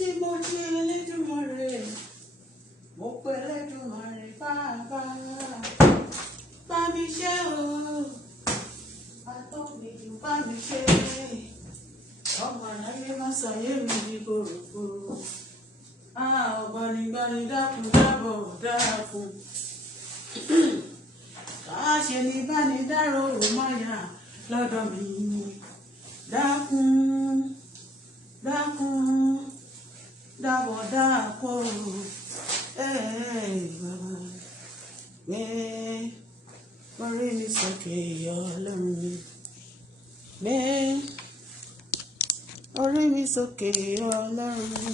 tí mo jí Elédùmarè, mo pe Elédùmarè bàbá, bá mi ṣe o, àtọ́nìyàn bá mi ṣe, ọmọ aráyé má ṣàyé mi ní kòròkòrò, ọ̀gbanigbani dákun dábọ̀ dákun, káṣe ní báni dárò máyà lọ́dọ̀ mi, dákun dákun dábọ̀ dákun, bàbá gbé orí mi sókè Ọlọ́run mi, gbé orí mi sókè Ọlọ́run mi,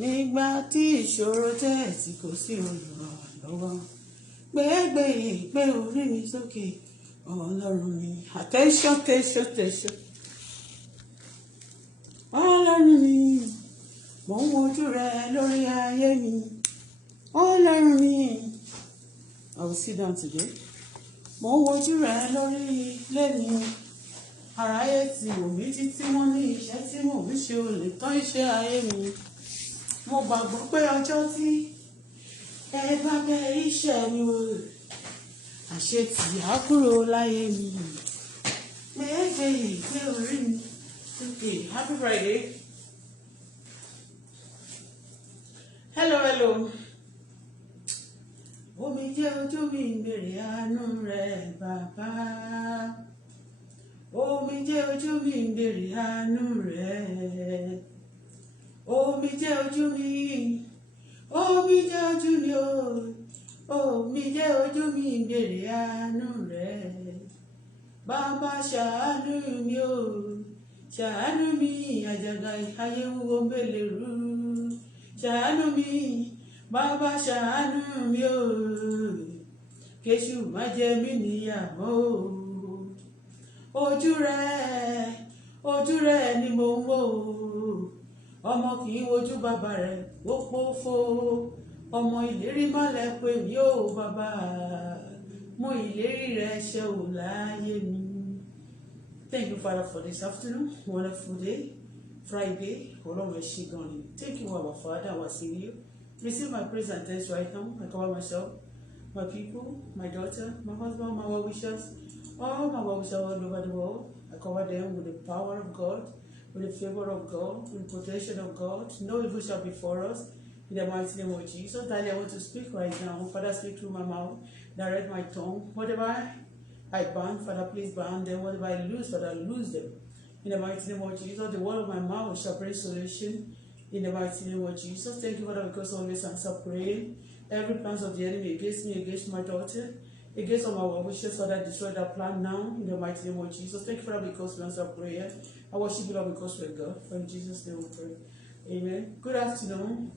nígbà tí ìṣòro tẹ̀ tí kò sí olùrànlọ́wọ́, gbé orí mi sókè Ọlọ́run mi. Attention, attention, attention. Ọlọ́run mi, mò ń wojú rẹ lórí ayé mi. Ọlọ́run mi, I will sit down today. Mò ń wojú rẹ lórí ilé mi. Aráyé ti wò mí títí wọ́n ní iṣẹ́ tí mò ń ṣe ò lè tán iṣẹ́ ayé mi. Mo gbàgbọ́ pé ọjọ́ tí ẹ bá bẹ iṣẹ́ mi wò, àṣetì á kúrò láyé mi. Gbé orí mi. Okay, happy Friday. Hello. Omi jẹ́ ojú mi ń bèrè àánú rẹ̀ bàbá. Omi jẹ́ ojú mi ń bèrè àánú rẹ̀. Omi jẹ́ ojú mi o. Omi jẹ́ ojú mi ń bèrè àánú rẹ̀. Bàbá ṣàánú mi o. Ṣàánú mi, àjàgà ayé ń wo mélòó rú. Ṣàánú mi, bàbá ṣàánú mi o. Kéṣù má jẹ mí níyàwó. Ojú rẹ ni mo ń wò. Ọmọ kì í wojú bàbá rẹ̀ ó pòfo. Ọmọ ìlérí mọ́lẹ̀ pé mi ò bàbá. Mú ìlérí rẹ̀ ṣẹ ò láyé mi. Thank you, Father, for this afternoon. Wonderful day. Friday. Thank you, our Father, our Savior. Receive my praise and thanks right now. I cover myself, my people, my daughter, my husband, my well-wishers, all my well-wishers all over the world. I cover them with the power of God, with the favor of God, with the protection of God. No evil shall be for us. In the mighty name of Jesus. Daddy, I want to speak right now. Father, speak through my mouth. Direct my tongue. Whatever I ban, Father, please ban them. Whatever I lose, Father, lose them. In the mighty name of Jesus, the word of my mouth shall bring solution. In the mighty name of Jesus, thank you, Father, because always answer praying. Every plans of the enemy against me, against my daughter, against all my wishes, Father, destroy that plan now. In the mighty name of Jesus, thank you, Father, because we answer prayer. I worship you, Lord, because we're God. For in Jesus' name we pray. Amen. Good afternoon.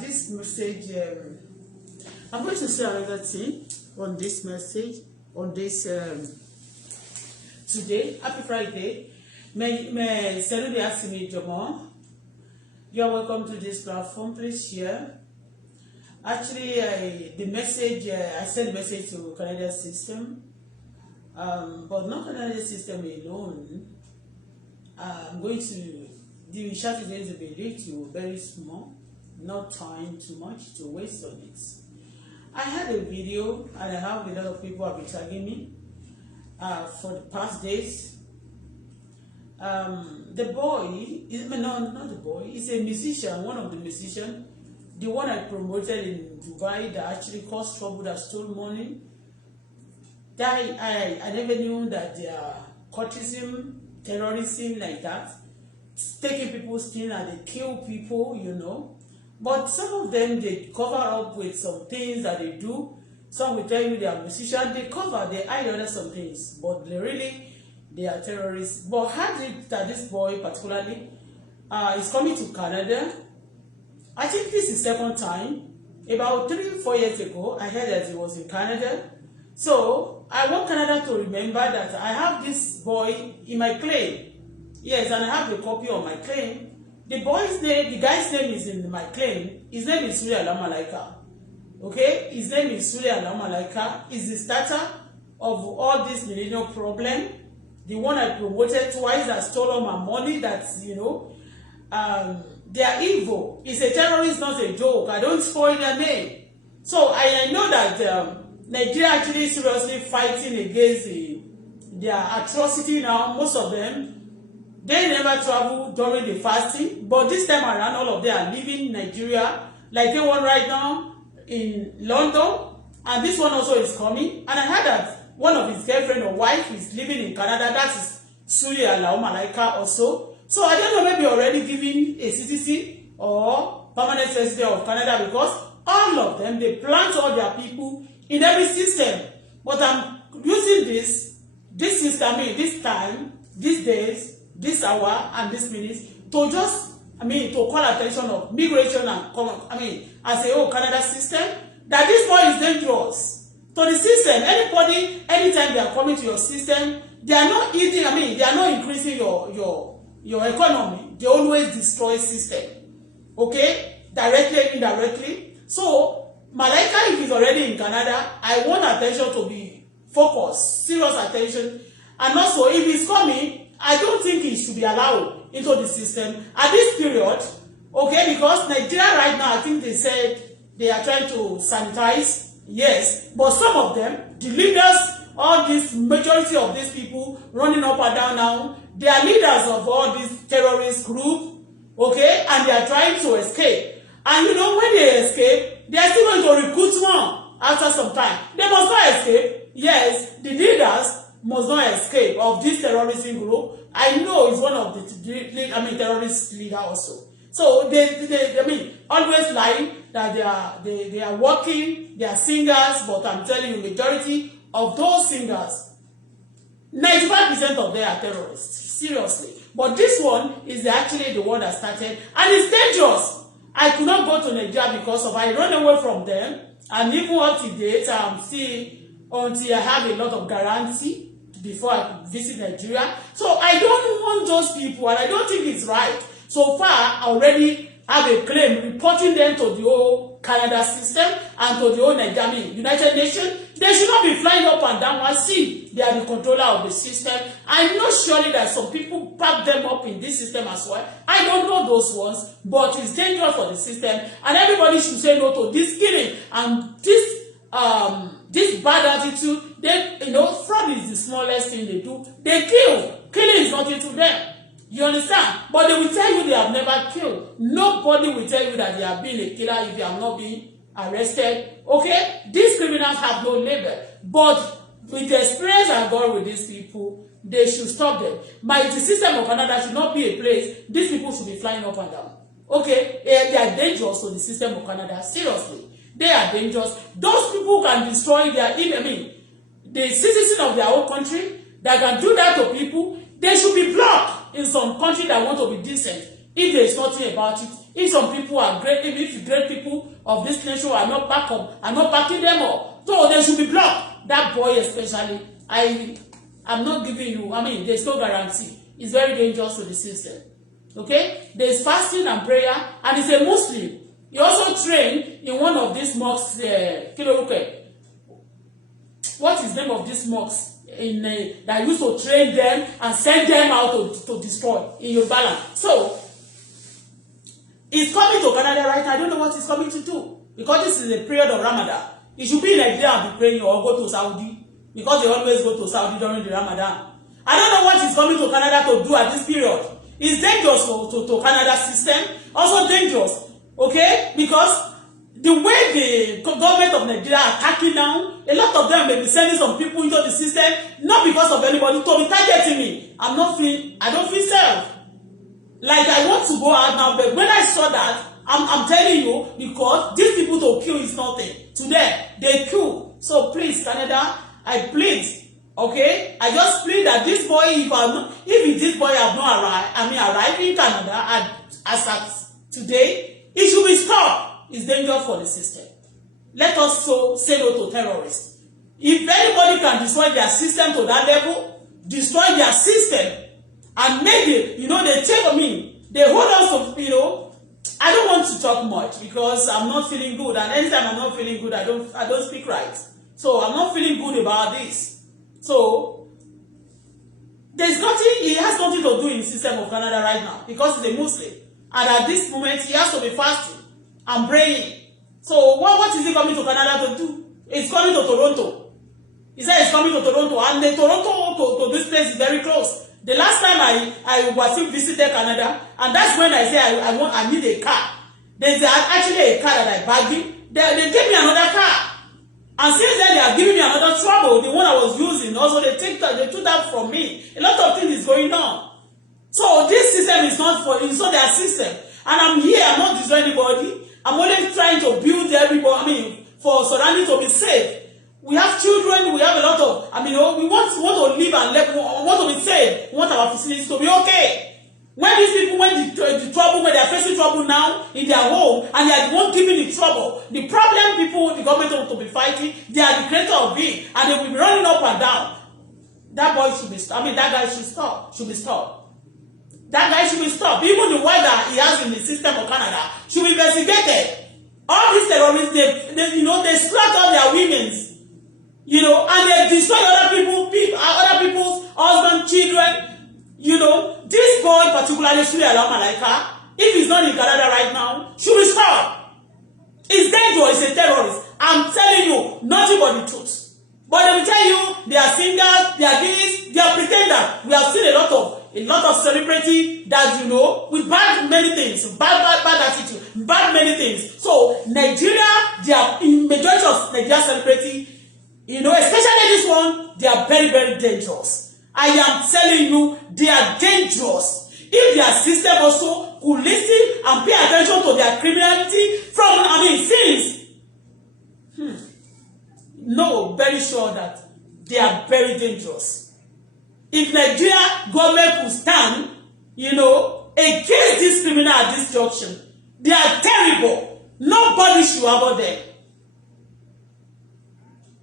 This message, I'm going to say another thing on this message. On this today, happy Friday. May Saturday Asimi Jomo. You are welcome to this platform. Please share. Actually, the message I sent a message to Canadian system, but not Canadian system alone. I'm going to the chat is going to be little, very small, not time too much to waste on it. I had a video and I have a lot of people have been tagging me for the past days. The boy, not the boy, he's a musician, one of the musicians, the one I promoted in Dubai that actually caused trouble, that stole money. That I never knew that they are cultism, terrorism like that, taking people's skin and they kill people, you know. But some of them, they cover up with some things that they do. Some will tell you they are musicians. They cover, they hide under some things. But they are terrorists. But how did that this boy particularly is coming to Canada? I think this is the second time. About 3-4 years ago, I heard that he was in Canada. So I want Canada to remember that I have this boy in my claim. Yes, and I have a copy of my claim. The boy's name, the guy's name is in my claim. His name is Sule Alao Malaika. Okay? His name is Sule Alao Malaika. He's the starter of all this millennial problem. The one I promoted twice that stole all my money, that's, you know. they are evil. It's a terrorist, not a joke. I don't spoil their name. So I know that Nigeria actually seriously fighting against their atrocity now. Most of them, they never travel during the fasting, but this time around, all of them are leaving Nigeria. Like the one right now in London, and this one also is coming. And I heard that one of his girlfriend or wife is living in Canada. That is Sule Alao Malaika also. So I don't know, maybe already giving a citizen or permanent resident of Canada, because all of them, they plant all their people in every system. But I'm using this system, this time, these days, this hour, and this minute to just, to call attention of migration and as a whole Canada system, that this boy is dangerous to the system. Anybody, anytime they are coming to your system, they are not eating, they are not increasing your economy. They always destroy system. Okay? Directly, indirectly. So, Malaika, if he's already in Canada, I want attention to be focused, serious attention. And also, if he's coming, I don't think he should be allowed into the system at this period. Okay? Because Nigeria right now, I think they said they are trying to sanitize. Yes. But some of them, the leaders, all this majority of these people running up and down now, they are leaders of all these terrorist group. Okay? And they are trying to escape. And when they escape, they are still going to recruit more after some time. They must not escape. Yes, the leaders must not escape of this terrorism group. I know it's one of the terrorist leader also. So they always lying that they are working, they are singers, but I'm telling you, majority of those singers, 95% of them are terrorists. Seriously. But this one is actually the one that started, and it's dangerous. I could not go to Nigeria because of I run away from them, and even up to date, I'm still until I have a lot of guarantee before I visit Nigeria. So I don't want those people, and I don't think it's right. So far, I already have a claim reporting them to the whole Canada system and to the whole Nigeria, United Nations. They should not be flying up and down and see they are the controller of the system. I know surely that some people pack them up in this system as well. I don't know those ones, but it's dangerous for the system, and everybody should say no to this killing and this bad attitude. Fraud is the smallest thing they do. They kill. Killing is nothing to them. You understand? But they will tell you they have never killed. Nobody will tell you that they have been a killer if they have not been arrested. Okay? These criminals have no label. But with the experience I've got with these people, they should stop them. The system of Canada should not be a place these people should be flying up and down. Okay? They are dangerous to the system of Canada. Seriously. They are dangerous. Those people can destroy the citizens of their own country that can do that to people. They should be blocked in some country that want to be decent. If there is nothing about it, if some people are great, if great people of this nation are not backing them up, so they should be blocked. That boy especially, I'm not giving you, there's no guarantee. It's very dangerous to the system. Okay? There's fasting and prayer, and he's a Muslim. He also trained in one of these mosques, what is the name of this mosque? That used to train them and send them out to destroy in your balance. So, he's coming to Canada right now. I don't know what he's coming to do. Because this is a period of Ramadan. He should be in Nigeria and be praying, or go to Saudi. Because they always go to Saudi during the Ramadan. I don't know what he's coming to Canada to do at this period. It's dangerous to Canada system. Also dangerous. Okay? Because the way the government of Nigeria are attacking now, a lot of them may be sending some people into the system, not because of anybody, to be targeting me. I don't feel safe. Like I want to go out now, but when I saw that, I'm telling you, because these people to kill is nothing. To them, they kill. So please, Canada, I plead. Okay? I just plead that this boy, if this boy have not arrived in Canada as at today, it should be stopped. It's dangerous for the system. Let us say no to terrorists. If anybody can destroy their system to that level, destroy their system, and maybe, they take they hold us to, I don't want to talk much because I'm not feeling good, and anytime I'm not feeling good, I don't speak right. So I'm not feeling good about this. So there's nothing, it has nothing to do in the system of Canada right now because he's a Muslim. And at this moment, he has to be fasting and praying. So what is he coming to Canada to do? He's coming to Toronto. He said he's coming to Toronto. And the Toronto to this place is very close. The last time I was still visited Canada, and that's when I say I need a car. There's actually a car that I bargained. They gave me another car. And since then, they have given me another trouble. The one I was using, also they took that from me. A lot of things is going on. So this system is not for, it's not their system. And I'm here, I'm not destroying anybody. I'm only trying to build everybody, for surrounding to be safe. We have children, we have a lot of, we want to live and live, we want to be safe. We want our facilities to be okay. When these people, when the trouble, when they are facing trouble now in their home, and they are the one giving the trouble, the problem people, the government want to be fighting, they are the creator of it, and they will be running up and down. That boy should be stopped. That guy should stop. Should be stopped. That guy should be stopped. Even the one that he has in the system of Canada should be investigated. All these terrorists, they slaughter their women, and they destroy other people's husbands, children. This boy, particularly Sule Alao Malaika, if he's not in Canada right now, should be stopped. It's dangerous, he's a terrorist. I'm telling you, nothing but the truth. But they will tell you, they are singers, they are this, they are pretenders. We have seen a lot of celebrity that, with bad many things, bad attitude, bad many things. So, Nigeria, they are, in majority of Nigeria celebrity, especially this one, they are very, very dangerous. I am telling you, they are dangerous. If their system also could listen and pay attention to their criminality from, sins. No, very sure that they are very dangerous. If Nigeria government could stand, against this criminal at this junction, they are terrible. Nobody should about them.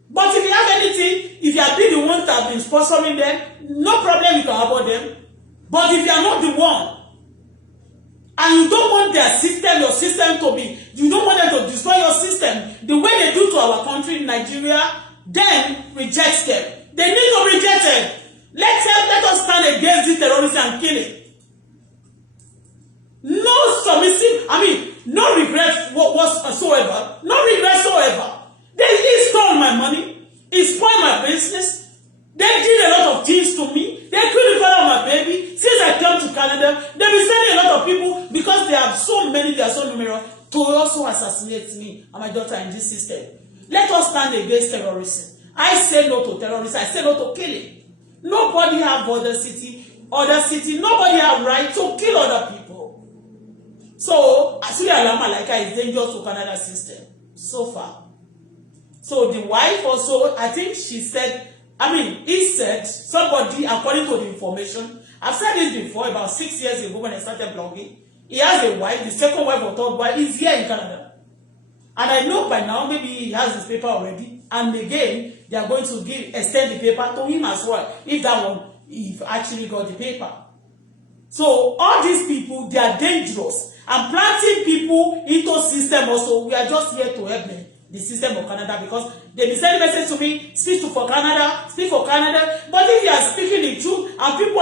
But if you have anything, if you have been the ones that have been sponsoring them, no problem, you can about them. But if you are not the one, and you don't want their system, your system to be, you don't want them to destroy your system, the way they do to our country, Nigeria, then reject them. They need to reject them. Let us stand against this terrorism and killing. No submissive, no regret whatsoever. No regret whatsoever. They stole my money. He spoiled my business. They did a lot of things to me. They couldn't follow my baby. Since I came to Canada, they've been sending a lot of people because they have so many, they are so numerous, to also assassinate me and my daughter in this system. Let us stand against terrorism. I say no to terrorism. I say no to killing. Nobody have other city. Nobody have right to kill other people. So, Sule Alao Malaika is dangerous to Canada system so far. So the wife also, I think she said, he said, somebody, according to the information, I've said this before, about 6 years ago when I started blogging, he has a wife, the second wife or third wife is here in Canada. And I know by now, maybe he has his paper already, and again, they are going to extend the paper to him as well, if actually got the paper. So all these people, they are dangerous. And planting people into system also, we are just here to help them. The system of Canada, because they be sending message to me, speak for Canada. But if you are speaking the truth and people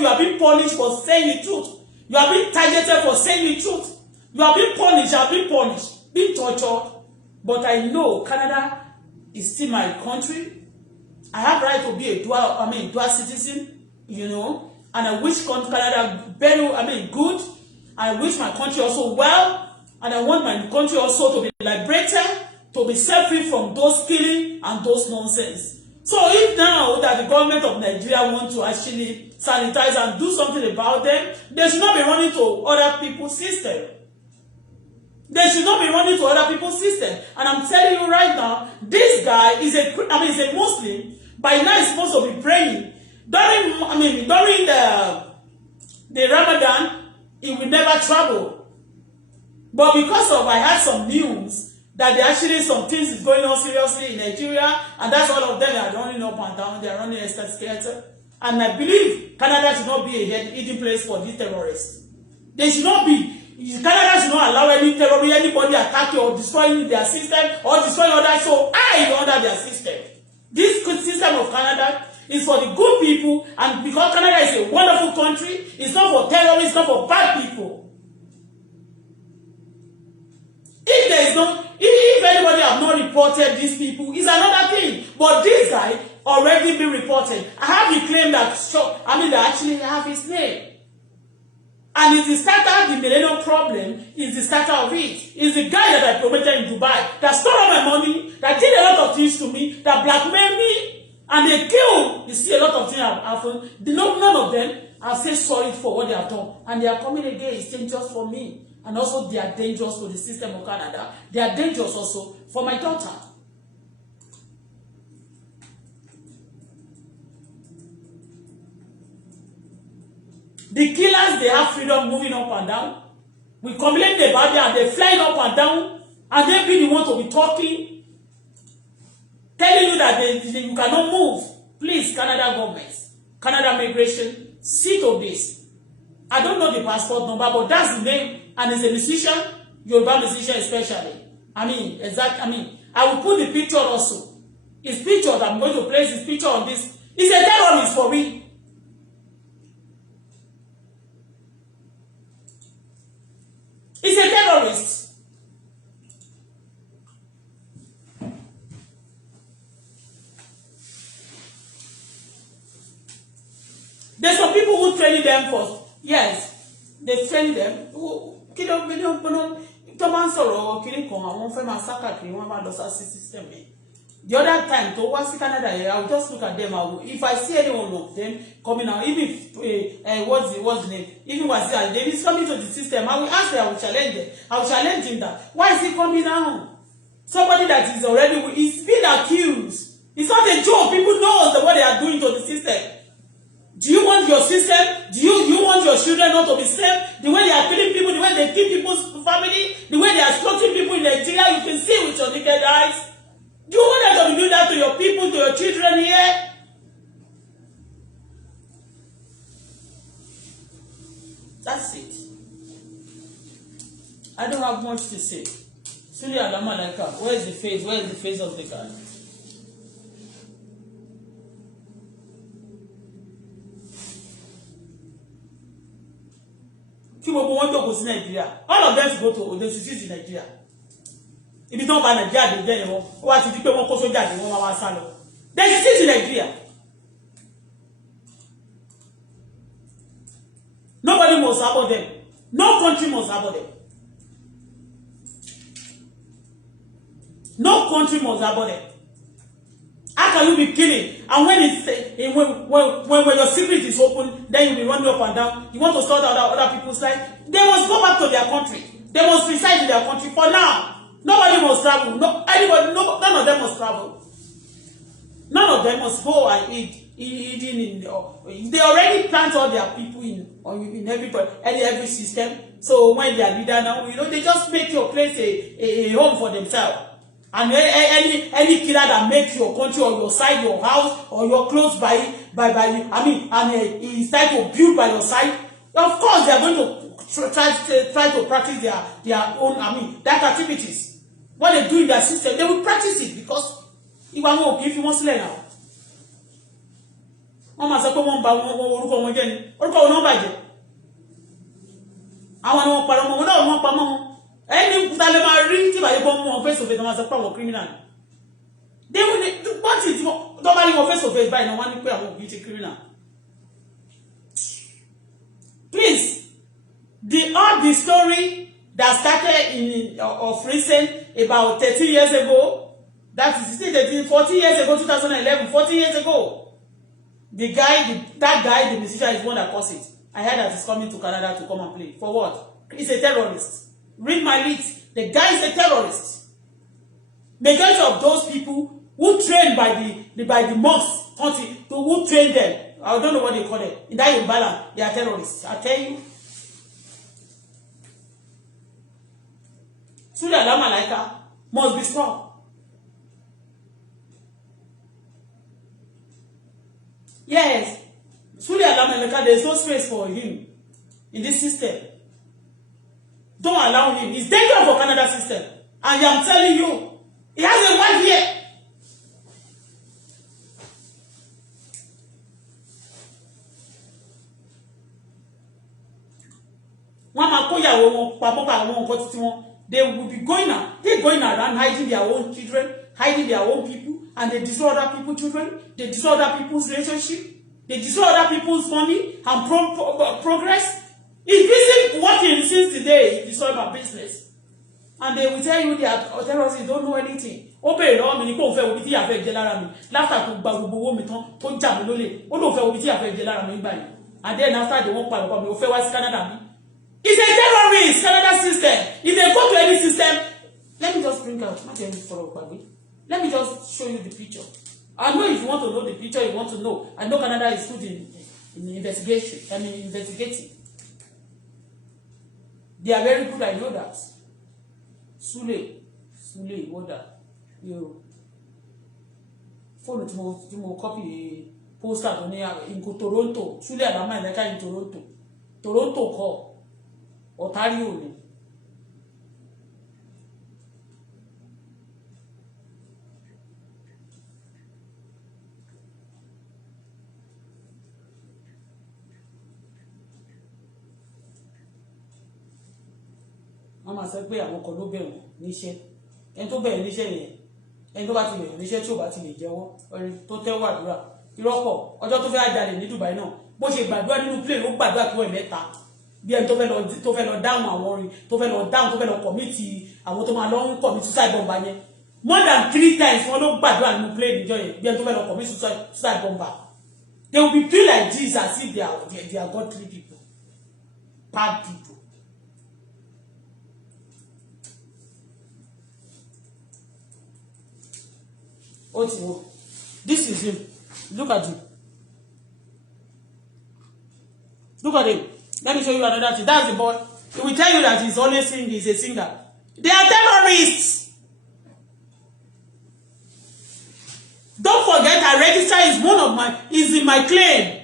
you are being punished for saying the truth, you are being targeted for saying the truth, you are being punished, being tortured. But I know Canada is still my country. I have right to be a dual citizen, and I wish Canada very, good. I wish my country also well. And I want my country also to be liberated, to be set free from those killing and those nonsense. So if now that the government of Nigeria want to actually sanitize and do something about them, they should not be running to other people's system. They should not be running to other people's system. And I'm telling you right now, this guy is a Muslim. By now he's supposed to be praying. During the Ramadan, he will never travel. But because I had some news that there actually some things is going on seriously in Nigeria, and that's all of them are running up and down, they are running escalator. And I believe Canada should not be a hiding place for these terrorists. They should not be. Canada should not allow anybody attacking or destroying their system or destroying others. So I under their system. This system of Canada is for the good people, and because Canada is a wonderful country, it's not for terrorists, it's not for bad people. reported these people is another thing. But this guy already been reported. I have the claim that they actually have his name. And it's the starter, the millennial problem is the starter of it. It's the guy that I promoted in Dubai that stole all my money, that did a lot of things to me, that blackmailed me, and they killed. You see, a lot of things have happened. None of them have said sorry for what they have done. And they are coming again. It's dangerous for me. And also, they are dangerous for the system of Canada. They are dangerous also for my daughter. The killers, they have freedom moving up and down. We complain about them and they're flying up and down. And they be the one to be talking. Telling you that you cannot move. Please, Canada government, Canada migration, see to this. I don't know the passport number, but that's the name. And it's a musician, Yoruba musician especially. I will put the picture also. His picture, I'm going to place his picture on this. It's a terrorist for me. He's a terrorist. There's some people who train them for, yes, they train them. The other time, to was Canada, I will just look at them. If I see any one of them coming out, even if what's the name, even was there, they is coming to the system, I will ask them, I will challenge them. I will challenge him that. Why is he coming out? Somebody that is already is being accused. It's not a joke. People know what they are doing to the system. Do you want your system? Do you want your children not to be safe? The way they are killing people, the way they kill people's family, the way they are slaughtering people in Nigeria, you can see with your naked eyes. Do you want them to be doing that to your people, to your children here? That's it. I don't have much to say. Sule Alao Malaika, where is the face? Where is the face of the guy? People want to go to Nigeria. All of them go to the cities in Nigeria. If you don't buy Nigeria, they get what if you don't go to Nigeria? There's a city in Nigeria. Nobody must support them. No country must support them. No country must support them. How can you be killing? And when when your secret is open, then you'll be running up and down. You want to start other people's life. They must go back to their country. They must reside in their country for now. Nobody must travel. None of them must travel. None of them must go and eating in. They already plant all their people in every system. So when they are leader now, they just make your place a home for themselves. And any killer that makes your country or your side, your house, or your close by he start to build by your side, of course they are going to try to practice their own that activities. What they do in their system, they will practice it because if you want to learn now. Wọ́n máa sọ pé wọ́n ba orúkọ wọn jẹ́ ni orúkọ wọn náà bàjẹ́ àwọn ni wọ́n parọ́ mọ́ wọn náà wọ́n pa mọ́ wọn ẹni kúta lè máa rí tí bàyẹ̀ bọ́ mú wọn face to face máa sọ pé àwọn criminal they will what is tó bá rí wọn face to face báyìí náà wọ́n ní pé àwọn òbí ti criminal. Please, the story that started of recent about 13 years ago, that is 14 years ago, 2011, 14 years ago. That guy, the musician, is one that caused it. I heard that he's coming to Canada to come and play. For what? He's a terrorist. Read my lips. The guy is a terrorist. Majority of those people who train by the monks, who train them, I don't know what they call it. In that Yoruba, they are terrorists. I tell you. Sule Alao Malaika must be stopped. Yes, Sule Alao Malaika, there is no space for him in this system. Don't allow him. He's dangerous for Canada system. And I'm telling you, he has a wife here. They will be going around hiding their own children, hiding their own people, and they destroy other people's children, they destroy other people's relationship, they destroy other people's money and progress. It's busy working since the day he destroyed my business. And they will tell you they are terrorists, don't know anything. Open law, me ko fe obi ti ya fe je lára mi. After to gba gbogbo owó mi tán, tó jà mí lólè. Ó lọ fe obi ti ya fe je lára mi ngba yìí. And then after they won't pa me, ó fẹ́ wá sí Canada mi. It's a terrorist, Canada system. If they go to any system, let me just bring out. Let me just show you the picture. I know if you want to know the picture, you want to know. I know Canada is good in investigation. I mean, investigating. They are very good. I know that. Sule, what that? You phone to mo copy poster in Toronto. Sule Alao Malaika in Toronto. Toronto call. Ontario ni. Wọ́n máa sọ pé àwọn kan ló bẹ̀rù níṣẹ́. Ẹni tó bẹ̀rù níṣẹ́ yẹn, ẹni tó bá ti bẹ̀rù níṣẹ́ tí ò bá ti lè jẹ́wọ́, ẹni tó tẹ́wọ́ àdúrà. Ìrọ́pọ̀ ọjọ́ tó fẹ́ àjálè ní Dubai náà, bó ṣe gbàdúrà nínú plane ló gbàdúrà tó ẹ̀mẹ́ta. Bí ẹni tó fẹ́ lọ dáhùn àwọn orin, tó fẹ́ lọ kọ̀mítì àwọn tó máa lọ ń kọ̀mítì suicide bomber yẹn. More than 3 times wọ́n ló gbàdúrà nínú plane níjọ́ yẹn, bí ẹni tó fẹ́ lọ kọ̀mítì suicide bomber. They will be feel like this as if they are godly people, bad people. This is him. Look at him. Look at him. Let me show you another thing. That's the boy. He will tell you that he's always singing. He's a singer. They are terrorists. Don't forget, I register is in my claim.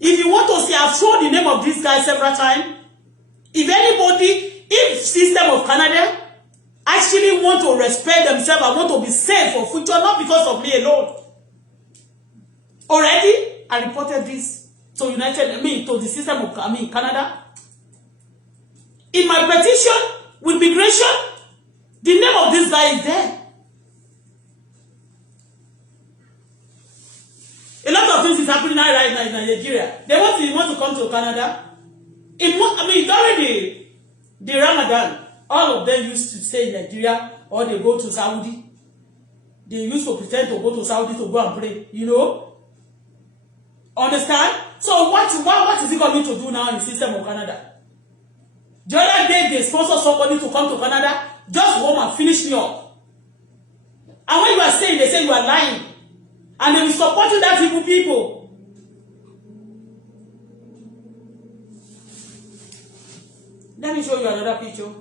If you want to see, I've shown the name of this guy several times. If system of Canada actually want to respect themselves, I want to be safe for future, not because of me alone. Already, I reported this to to the system of Canada. In my petition with migration, the name of this guy is there. A lot of things is happening right now in Nigeria. They want to come to Canada. During the Ramadan, all of them used to stay in Nigeria or they go to Saudi. They used to pretend to go to Saudi to go and pray, Understand? So what is he going to do now in the system of Canada? The other day they sponsor somebody to come to Canada, just home and finish me up. And when you are saying, they say you are lying. And they will support you, that evil people. Let me show you another picture.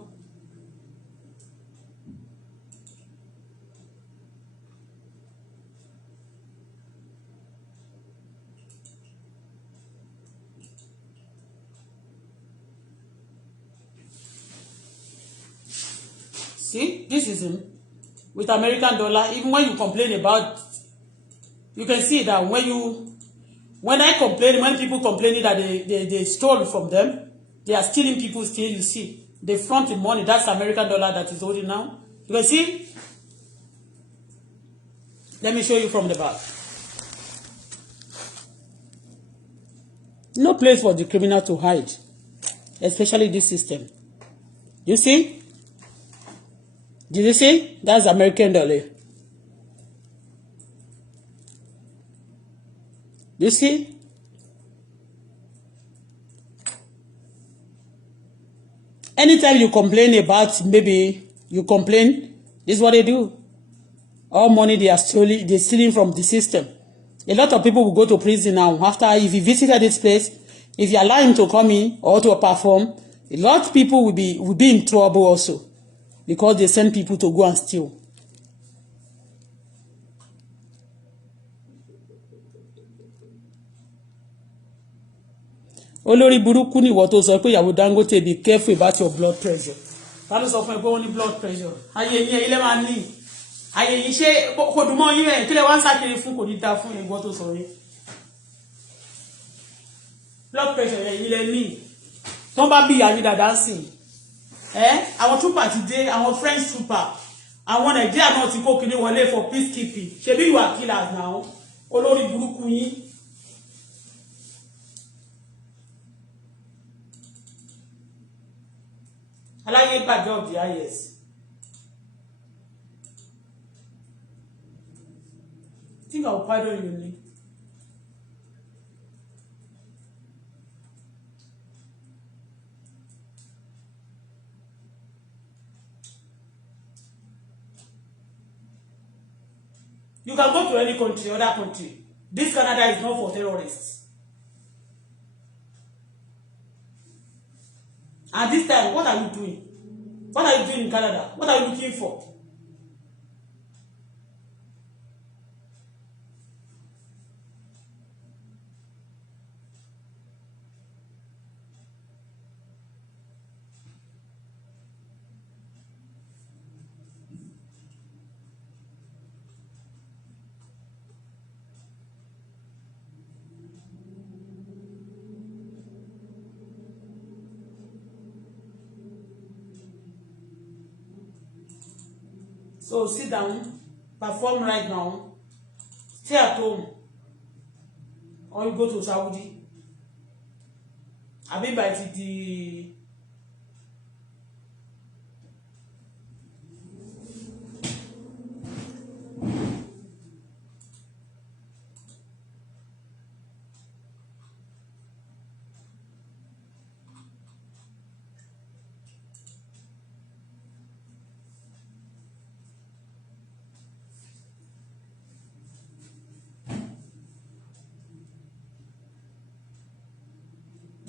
See, this is him with American dollar. Even when you complain about, you can see that when people complaining that they stole from them, they are stealing people still, you see. They front the money, that's American dollar that is holding now. You can see. Let me show you from the back. No place for the criminal to hide, especially this system. You see? Did you see? That's American dollar. You see? Anytime you complain about, maybe you complain, this is what they do. All money they're stealing from the system. A lot of people will go to prison now. After, if you visited this place, if you allow him to come in or to perform, a lot of people will be in trouble also. Because they send people to go and steal. Olórí burúkú ni ìwọ tó sọ pé ìyàwó Dangote, be careful about your blood pressure. Ta ló sọ fún ẹ pé wọ́n ní blood pressure? Ayé yín ilé máa ní. Ayé yín ṣe kò dùn mọ́ yín ẹ̀ kí lẹ wá ń sákiri fún kò ní dá fún ìwọ tó sọ yẹn. Blood pressure yẹn ilé ní. Tó bá bí ìyá ní dáadáa sí. Àwọn trooper ti dé, àwọn French trooper, àwọn Nàìjíríà náà ti kó kíní wọlé for peacekeeping ṣebí you are killers now olórí burúkú yín. aláyé gbàjọ of the highest. Think I will pardon you, Nick. You can go to any country, other country. This Canada is not for terrorists. And this time, what are you doing? What are you doing in Canada? What are you looking for? So sit down, perform right now, stay at home, or you go to Saudi. Abi by the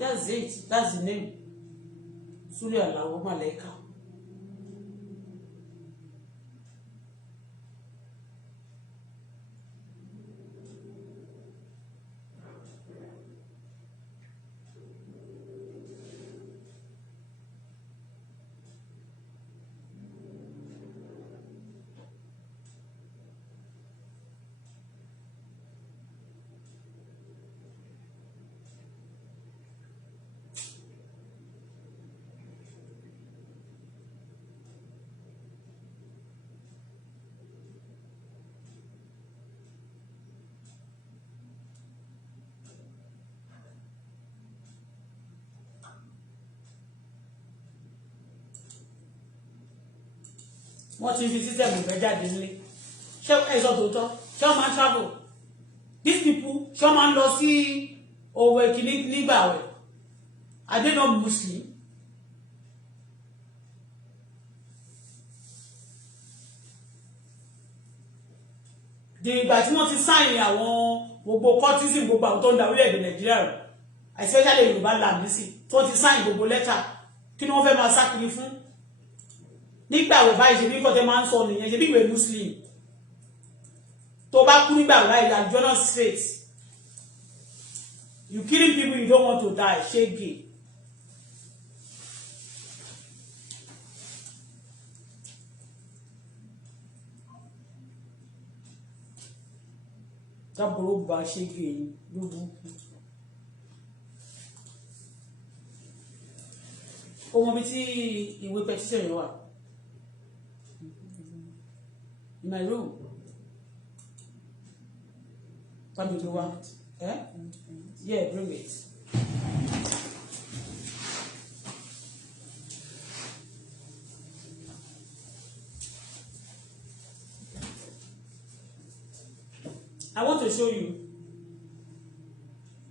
That's it. That's the name. Sule Alao Malaika. Wọ́n ti fi system ìfẹ́ jáde nílé ṣé ẹ̀sọ́ tòótọ́ ṣé wọ́n máa ń travel these people ṣé wọ́n máa ń lọ sí òwò ìkíní nígbà rẹ̀ are they not Muslim? di ìgbà tí wọ́n ti sáìn àwọn gbogbo cultism gbogbo àwọn tó ń da orílẹ̀-èdè Nàìjíríà rẹ̀ especially Yorùbá land sí tó ti sáìn gbogbo lẹ́tà kí ni wọ́n fẹ́ máa sákiri fún nígbà wo báyìí ṣe bí kọ́tẹ́ máa ń sọ nìyẹn ṣe bí ìwé Muslim tó bá kú nígbà wo báyìí àjọ náà straight you killing people you don't want to die ṣége. tábòrò bá ṣége lóbu ọmọ bíi tí ìwé petition yẹn wà. In my room. What do you want? Eh? Yeah, bring it. I want to show you.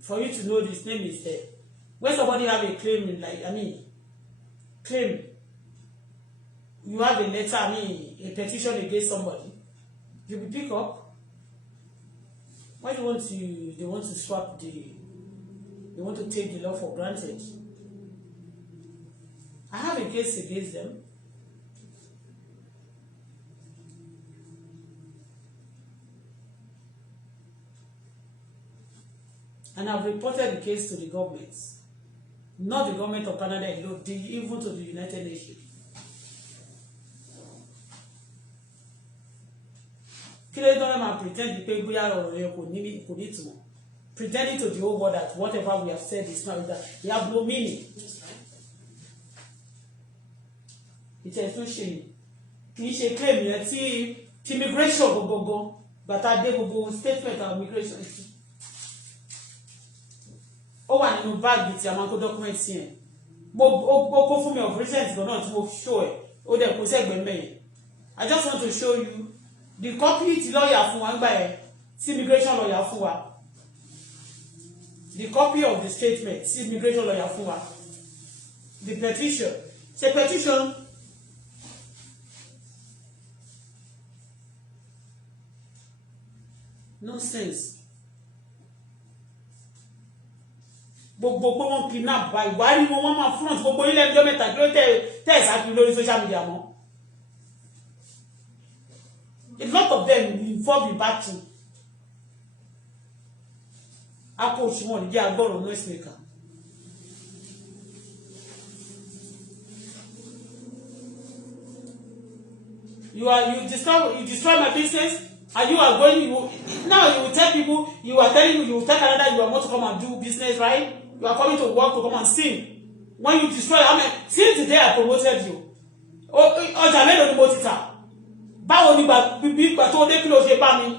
For you to know this name is there. When somebody have a claim, claim. You have a letter, a petition against somebody, you will pick up. Why do they want to swap they want to take the law for granted? I have a case against them. And I've reported the case to the government. Not the government of Canada alone, even to the United Nations. Kí ló dé máa pretend pé bóyá ọ̀rọ̀ yẹn kò ní ìtumọ̀, pretending to the whole world that whatever we have said is not that they have no meaning. Ìtẹ̀ tún ṣe kì í ṣe claim yẹn tí immigration gbogbogbò bàtà dé gbogbo statement of immigration sí ó wà nínú báàgì tí a máa kó document yẹn mo kó fún mi of recent gan náà tí mo show ẹ ó dẹ̀ kó sẹ́gbẹ̀ẹ́ mẹ́yìn I just want to show you the copy tí lawyer fún wa nígbà yẹn tí immigration lawyer fún wa the copy of the statement tí immigration lawyer fún wa the petition ṣe petition nonsense gbogbo pé wọ́n kidnap bá ìwárí wọn máa front gbogbo ilé ẹjọ́ mẹ́ta kí ló tẹ̀ ìsákiri lórí social media mọ́ a lot of them involved in battle akọ òṣùwọ̀n ní jẹ́ agbọ́rọ̀ noise maker you destroy my business and you are going now you will tell people you will tell Canada you are want to come and do business, right? You are coming to work to come and sing. When you destroy, I mean, since the day I promoted you, ọjà mélòó ni mo ti tà? Báwo ni gbà tó dé kí ló ṣe bá mi?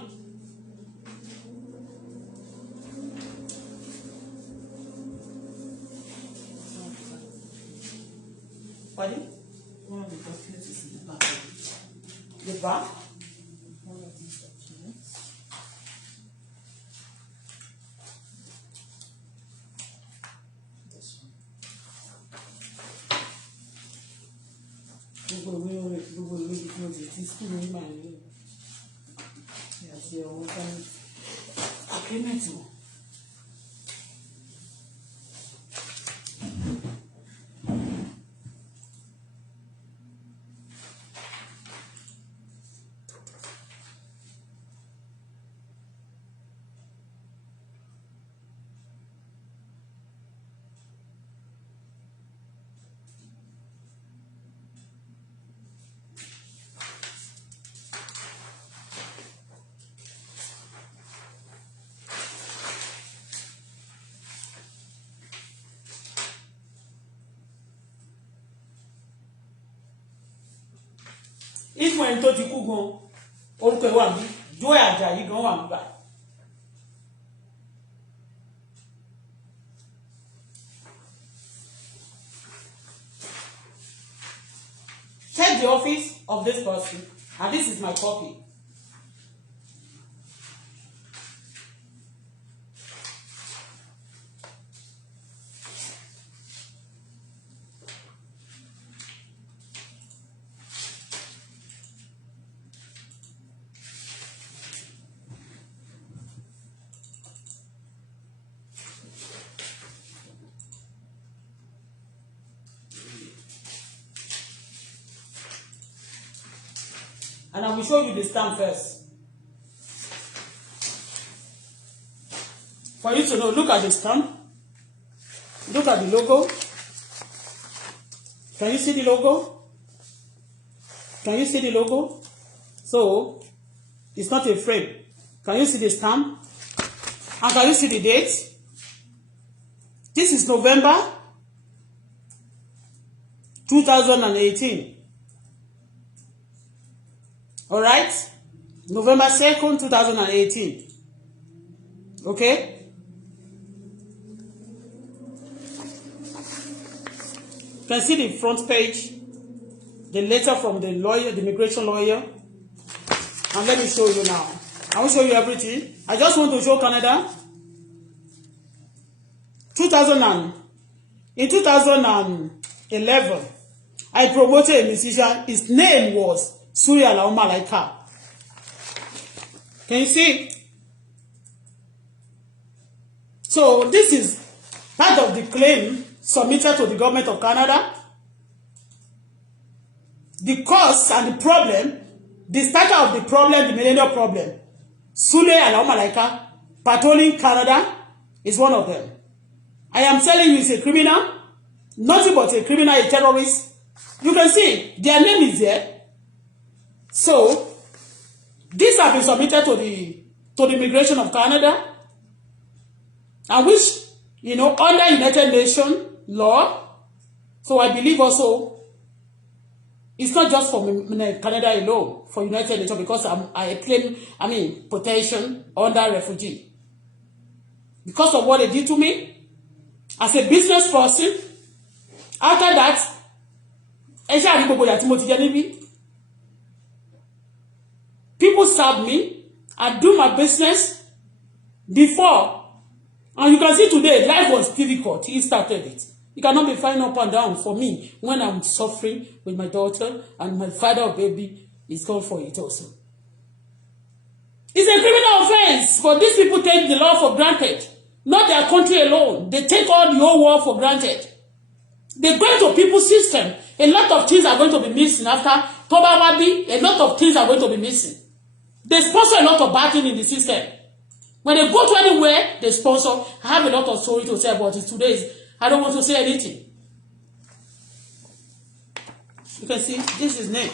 Pardon? One of the documents is in the back. The back? One of these documents. Gbogbo ìwé ìdíje òjò tí skul ní ìgbà yẹn àti ọ̀hún sáyẹn agreement wọn. Ìfún ẹni tó ti kú gan orúkọ ẹ̀ wà bí Joy Ajayi gan wà nígbà. Check the office of this person and this is my copy. And I will show you the stamp first. For you to know, look at the stamp. Look at the logo. Can you see the logo? Can you see the logo? So, it's not a frame. Can you see the stamp? And can you see the date? This is November 2018. All right, November 2nd, 2018. Okay. You can see the front page, the letter from the lawyer, the immigration lawyer. And let me show you now. I will show you everything. I just want to show Canada. In 2011, I promoted a musician. His name was Sule Alao Malaika. Can you see? So this is part of the claim submitted to the government of Canada. The cause and the problem, the starter of the problem, the millennial problem, Sule Alao Malaika, patrolling Canada, is one of them. I am telling you, he's a criminal, nothing but a criminal, a terrorist. You can see their name is there. So, these have been submitted to the immigration of Canada, and which, under United Nations law. So I believe also It's not just for Canada alone, for United Nations, because I claim, protection under refugee. Because of what they did to me, as a business person, after that, people stabbed me. I do my business before. And you can see today, life was difficult. He started it. You cannot be flying up and down for me when I'm suffering with my daughter and my father or baby is gone for it also. It's a criminal offense, but these people take the law for granted. Not their country alone. They take all the whole world for granted. They go into people's system. A lot of things are going to be missing after Toba Wabi. A lot of things are going to be missing. They sponsor a lot of bad things in the system. When they go to anywhere, they sponsor. I have a lot of story to say about it today. I don't want to say anything. You can see, this is name.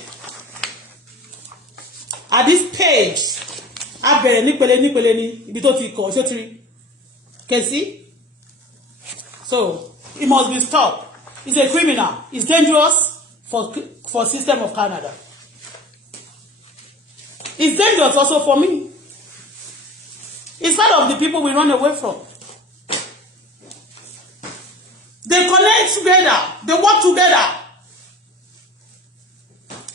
At this page, can see? So, it must be stopped. It's a criminal. It's dangerous for system of Canada. It's dangerous also for me. It's part of the people we run away from. They connect together. They work together.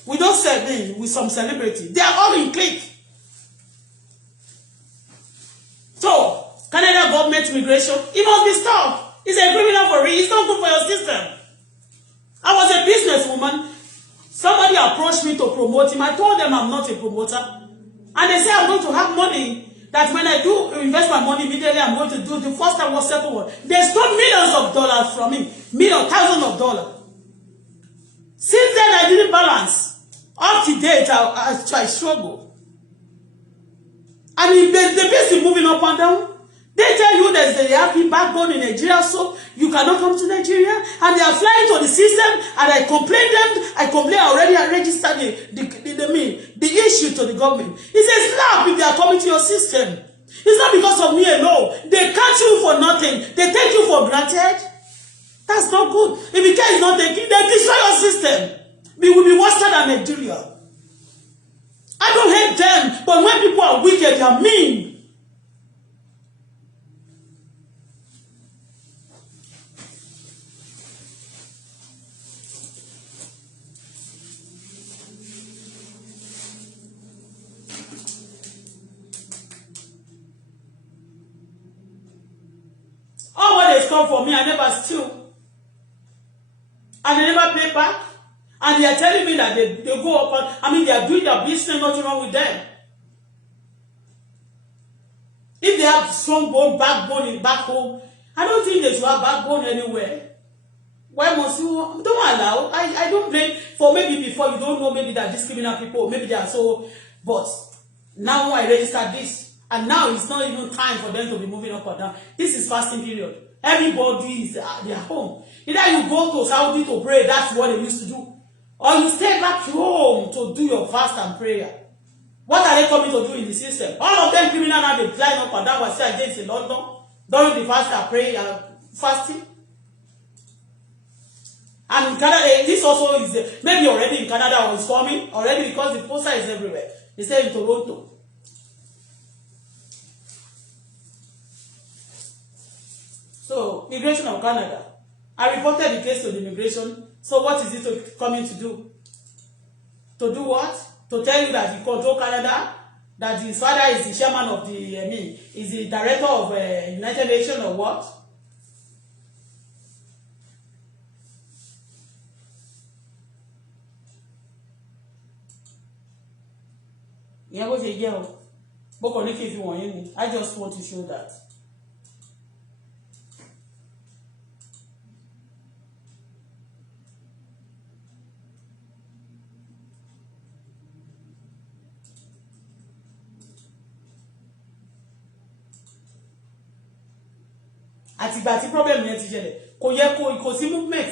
We don't sell in with some celebrity. They are all in clique. So, Canada government immigration, it must be stopped. It's a criminal for real. It's not good for your system. I was a businesswoman. Somebody approached me to promote him. I told them I'm not a promoter. And they say I'm going to have money. That when I do invest my money immediately, I'm going to do the first time was second one. They stole millions of dollars from me. Thousands of dollars. Since then, I didn't balance. Up to date, I struggle. I mean, the basic moving up and down. They tell you that they have the backbone in Nigeria, so you cannot come to Nigeria. And they are flying to the system, and I complain already. I registered the issue to the government. It's a slap if they are coming to your system. It's not because of me alone. They catch you for nothing. They take you for granted. That's not good. If the care is not taken, they destroy your system. We will be worse than Nigeria. I don't hate them, but when people are wicked, they are mean. All what they stole for me, I never steal. And they never pay back. And they are telling me that they go up and, they are doing their business, nothing wrong with them. If they have strong backbone back home, I don't think they should have backbone anywhere. Why must you? Don't allow. I don't blame for maybe before you don't know maybe that these criminal people, maybe they are so, but now I register this. And now it's not even time for them to be moving up or down. This is fasting period. Everybody is at their home. Either you go to Saudi to pray, that's what they used to do. Or you stay back home to do your fast and prayer. What are they coming to do in the system? All of them criminal now, they flying up and down was against in London during the fast and prayer, fasting. And in Canada, this also is maybe already in Canada or is coming already because the poster is everywhere. They say in Toronto. So, Immigration of Canada. I reported the case to the immigration. So what is it coming to do? To do what? To tell you that he control Canada, that his father is the chairman of the, is the director of United Nations or what? Yeah, what's a girl? I just want to show that. Àtìgbà tí problem yẹn ti ṣẹlẹ̀ kò yẹ kò sí movement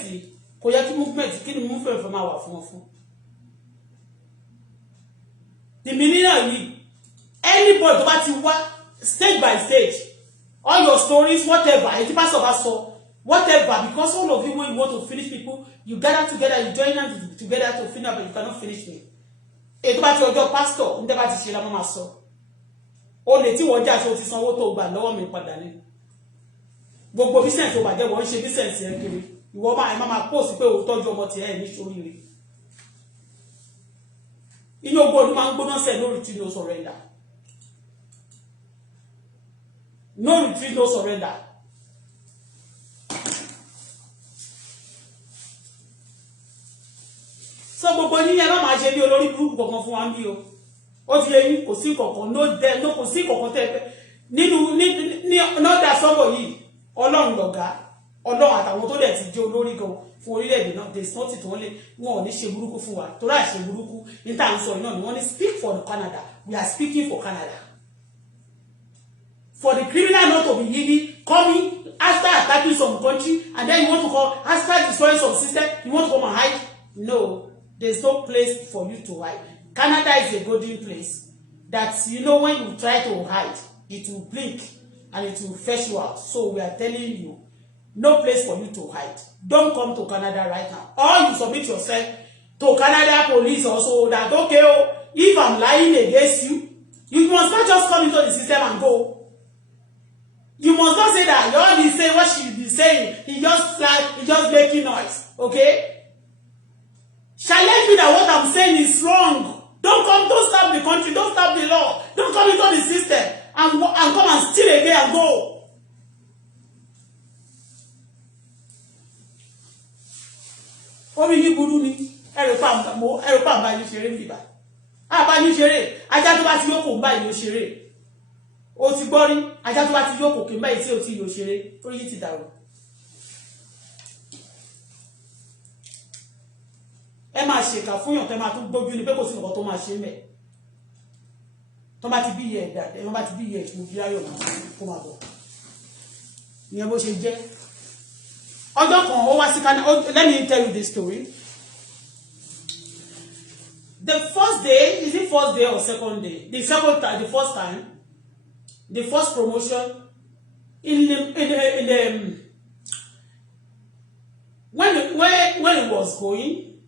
kò yẹ kí movement kí ni movement fẹ́ máa wà fún the millionaire yìí anybody tó bá ti wá stage by stage all your stories whatever èyí tí pásítọ̀ bá sọ whatever, because all of you, when you want to finish people, you gather together, you join hands together to finish, but you cannot finish me. Ètò bá ti ọjọ́ pastor, ǹdẹ́ bá ti ṣe la máa sọ. O lè tí wọ́n jà ṣe o ti sanwó tó gbà lọ́wọ́ mi padà ní. Gbogbo business tó bàjẹ́ wọ́n ń ṣe business yẹn kiri. Ìwọ máa post pé o tọ́jú ọmọ tiẹ̀ ní ṣoríire. Inú ogbó ni máa ń gbóná sẹ̀ no retreat, no surrender. No retreat, no surrender. So gbogbo yín ẹ má máa ṣe bí olórí burúkú kankan fún wa ń bí o. Ó ti yé yín kò sí kankan no kò sí kankan tẹ́ nínú ní ọ̀dà sọ́bọ̀ yìí Ọlọ́run lọ̀gá Ọlọ́run àtàwọn tó dẹ̀ ti jẹ́ olórí gan fún orílẹ̀-èdè náà there is nothing tó wọ́n lé wọn ò ní ṣe burúkú fún wa torí àṣẹ burúkú ní tá à ń sọ iná ni wọ́n ní speak for the Canada, we are speaking for Canada. For the criminal not to be needy coming after attacking some country and then you want to come after destroying some system, you want to come and hide? No, there's no place for you to hide. Canada is a golden place that, you know, when you try to hide, it will blink and it will fetch you out. So we are telling you, no place for you to hide. Don't come to Canada right now. Or you submit yourself to Canada police also that, okay, oh, if I'm lying against you, you must not just come into the system and go. You must not say that you all say what she be saying. He just making noise. Okay? Challenge me that what I'm saying is wrong. Don't stop the country, don't stop the law, don't come into the system and come and steal again and go. Omi yìí burú ni ẹrù pa bá yín ṣeré níbà. Bá yín ṣeré, ajá tó bá ti yóò kò ń bá yín ṣeré. O ti gbọ́ rí, ajá tó bá ti yóò kò kì í bá yín tí o ti yóò ṣeré, tó yí ti dàrú. Ẹ máa ṣèkà fún yàn tẹ́ máa tún gbójú ni pé kò sí nǹkan tó máa ṣe mẹ́. Tó bá ti bí iye ẹ̀dá, tó bá ti bí iye ẹ̀tún bí ayọ̀ máa kó máa bọ̀. Ìyẹn bó ṣe jẹ́. Ọjọ́ kan ó wá sí Canada. Let me tell you this story. The first day, is it first day or second day? The first time, the first promotion when it was going,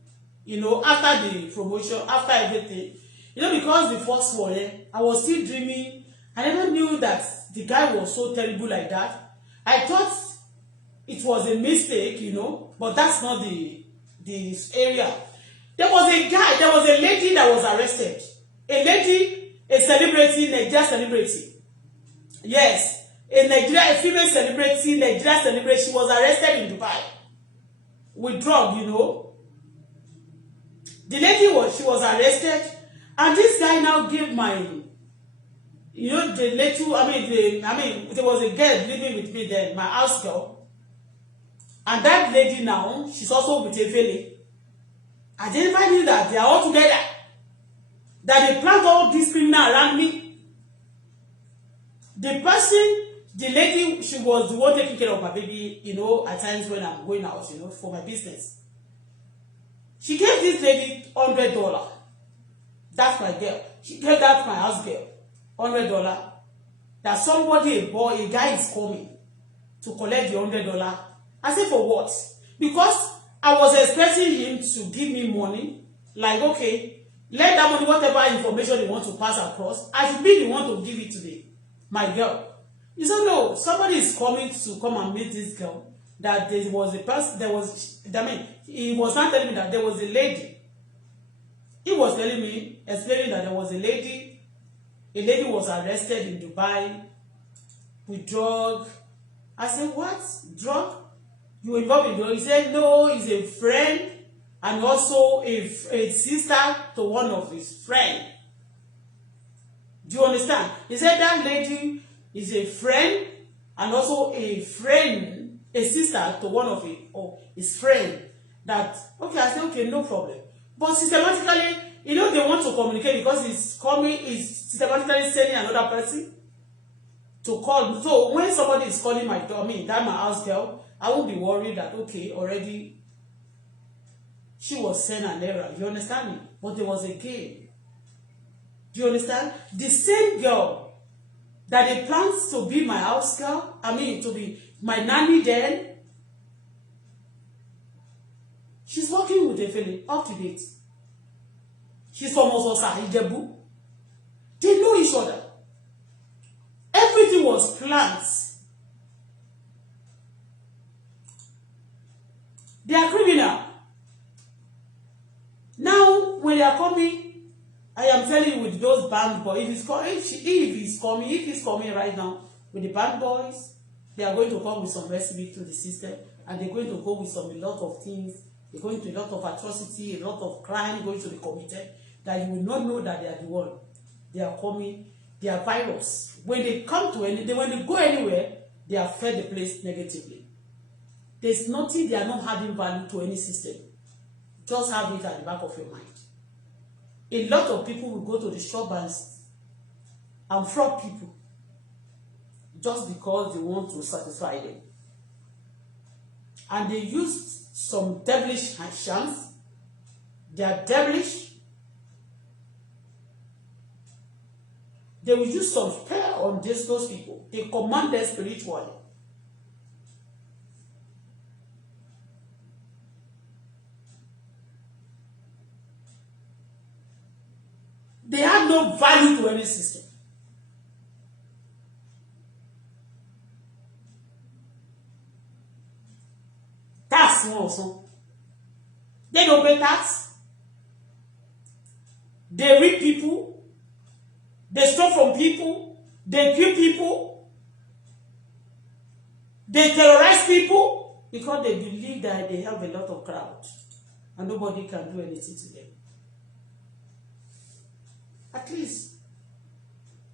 you know, after the promotion, after everything, you know, because the first one, I was still dreaming. I never knew that the guy was so terrible like that. I thought it was a mistake, you know, but that's not the area. There was a lady that was arrested. A lady, a celebrity, Nigeria celebrity. Yes, a female celebrity, Nigeria celebrity. She was arrested in Dubai with drug, you know. The lady she was arrested, and this guy now gave my, you know, the little, there was a girl living with me then, my house girl. And that lady now, she's also with a village. I never knew that they are all together. That they plant all these criminals around me. The lady, she was the one taking care of my baby, you know, at times when I'm going out, you know, for my business. She gave this lady $100. That's my girl. She gave that my house girl $100. That somebody, a guy is coming to collect the $100. I said, for what? Because I was expecting him to give me money. Like, okay, let that money, whatever information they want to pass across, I should be the one to give it to my girl. He said, no, somebody is coming to come and meet this girl. That there was a person, he was not telling me that there was a lady. He was telling me, explaining that there was a lady was arrested in Dubai with drug. I said, what? Drug? You involved in drug? He said, no, he's a friend and also a sister to one of his friends. Do you understand? He said that lady is a friend and also a sister to one of his friends. That, okay, I said, okay, no problem. But systematically, you know, they want to communicate because he's systematically sending another person to call. So when somebody is calling my house girl, I won't be worried that, okay, already she was sent an error. You understand me? But there was a game. Do you understand? The same girl that they planned to be my house girl, to be my nanny then, with Efele, up to date. She's from Ososa, Ijebu. They know each other. Everything was planned. They are criminal. Now, when they are coming, I am telling you with those band boys, if he's coming right now with the band boys, they are going to come with some recipe to the system, and they're going to go with a lot of things. They're going to a lot of atrocity, a lot of crime going to be committed that you will not know that they are the one. They are coming. They are virus. When they come to when they go anywhere, they affect the place negatively. There's nothing they are not adding value to any system. Just have it at the back of your mind. A lot of people will go to the shop and fraud people just because they want to satisfy them. And they use some devilish chants. They are devilish. They will use some spell on those people. They command them spiritually. They have no value to any system. Tax one also. They don't pay tax. They rape people. They steal from people. They kill people. They terrorize people because they believe that they have a lot of crowd and nobody can do anything to them. At least,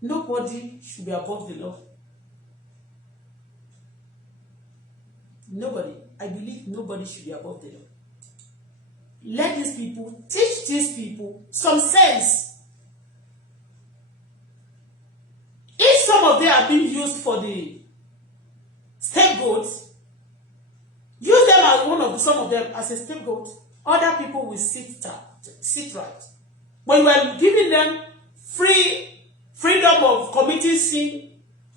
nobody should be above the law. Nobody. I believe nobody should be above the law. Let these people, teach these people some sense. If some of them are being used for the scapegoats, use them as some of them as a scapegoat. Other people will sit right. When you are giving them freedom of committing sin,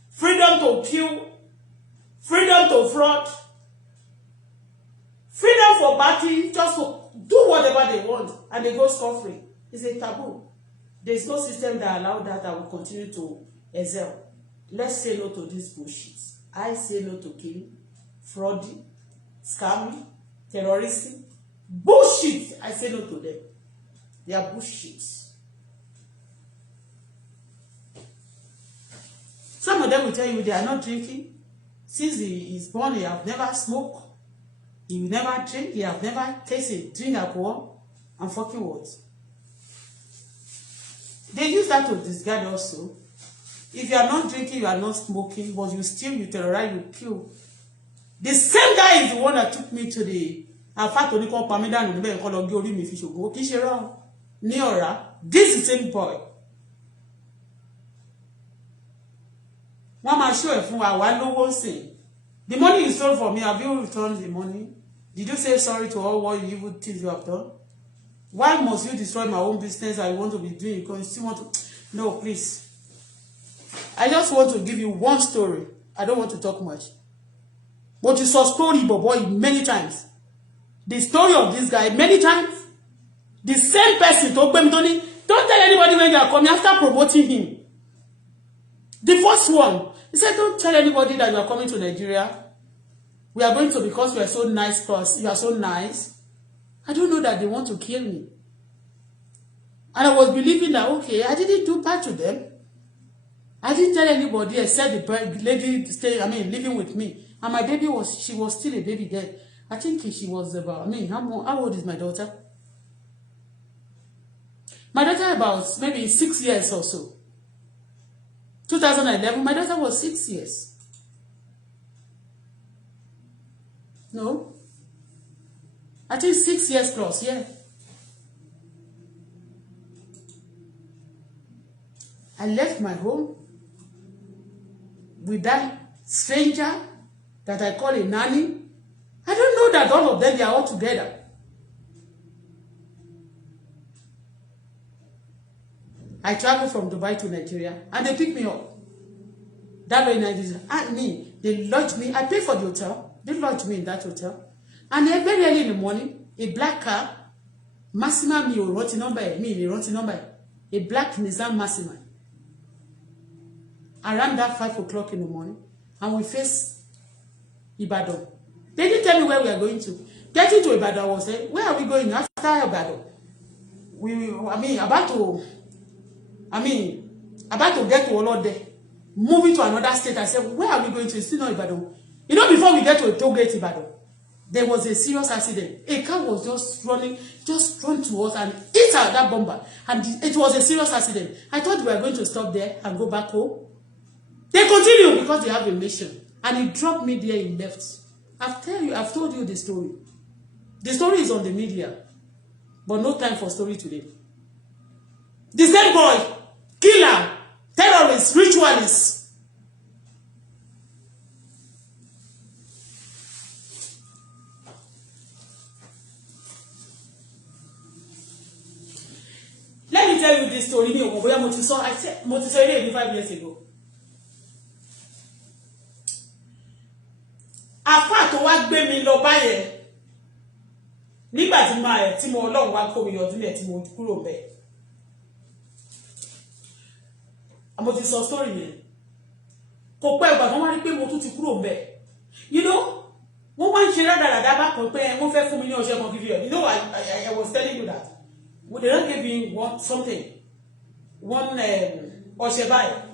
freedom to kill, freedom to fraud, freedom for batting, just to do whatever they want, and they go scot-free. It's a taboo. There is no system that allows that will continue to excel. Let's say no to this bullshit. I say no to killing, frauding, scamming, terrorism. Bullshit! I say no to them. They are bullshit. Some of them will tell you they are not drinking. Since he is born, he have never smoked. He will never drink. He have never tasted drink alcohol and fucking words. They use that to disguise also. If you are not drinking, you are not smoking, but you steal, you terrorize, you kill. The same guy is the one that took me to the this is the same boy. Mama show if the money you stole from me, have you returned the money? Did you say sorry to all what evil things you have done? Why must you destroy my own business I want to be doing? Because you still want to... No, please. I just want to give you one story. I don't want to talk much. But you saw story, boy, many times. The story of this guy, many times. The same person told me, don't tell anybody when you are coming after promoting him. The first one, he said, don't tell anybody that you are coming to Nigeria. We are going to, because we are so nice plus you are so nice. I don't know that they want to kill me. And I was believing that, okay, I didn't do bad to them. I didn't tell anybody except the lady living with me. And my baby she was still a baby then. I think she was about, how old is my daughter? My daughter about maybe 6 years or so. 2011, my daughter was 6 years. No? I think 6 years plus, yeah. I left my home with that stranger that I call a nanny. I don't know that all of them, they are all together. I traveled from Dubai to Nigeria and they picked me up. That very night, they lodged me. I paid for the hotel. They lodged me in that hotel. And then very early in the morning, a black car Maxima mi ò rántí number ẹ̀, mi lè rántí number ẹ̀. A black Nissan Maxima. Around that 5 o'clock in the morning, and we face Ibadan. They didn't tell me where we are going to. Getting to Ibadan, I was saying, where are we going after Ibadan? About to get to Olode, moving to another state. I said, where are we going to? It's still not Ibadan. You know, before we get to a toll gate Ibadan, there was a serious accident. A car was just run to us and hit out that bumper. And it was a serious accident. I thought we were going to stop there and go back home. They continue because they have a mission. And he dropped me there, he left. I've told you the story. The story is on the media. But no time for story today. The same boy, killer, terrorist, ritualist. Let me tell you this story. I said, 5 years ago. Àfáà tó wá gbé mi lọ báyẹn nígbà tí mo Ọlọ́run wá kó mi yọ dílẹ̀ tí mo kúrò ńbẹ̀. Mo ti sọ story yẹn. Kò pẹ́ ìgbà wọ́n wá rí pé mo tún ti kúrò ńbẹ̀. You know, wọ́n wá ń ṣe rádaràdà bá kan pé wọ́n fẹ́ fún mi ní ọṣẹ kan fífi ẹ̀. You know, I was telling you that. They don't give me something. One ọṣẹ báyìí.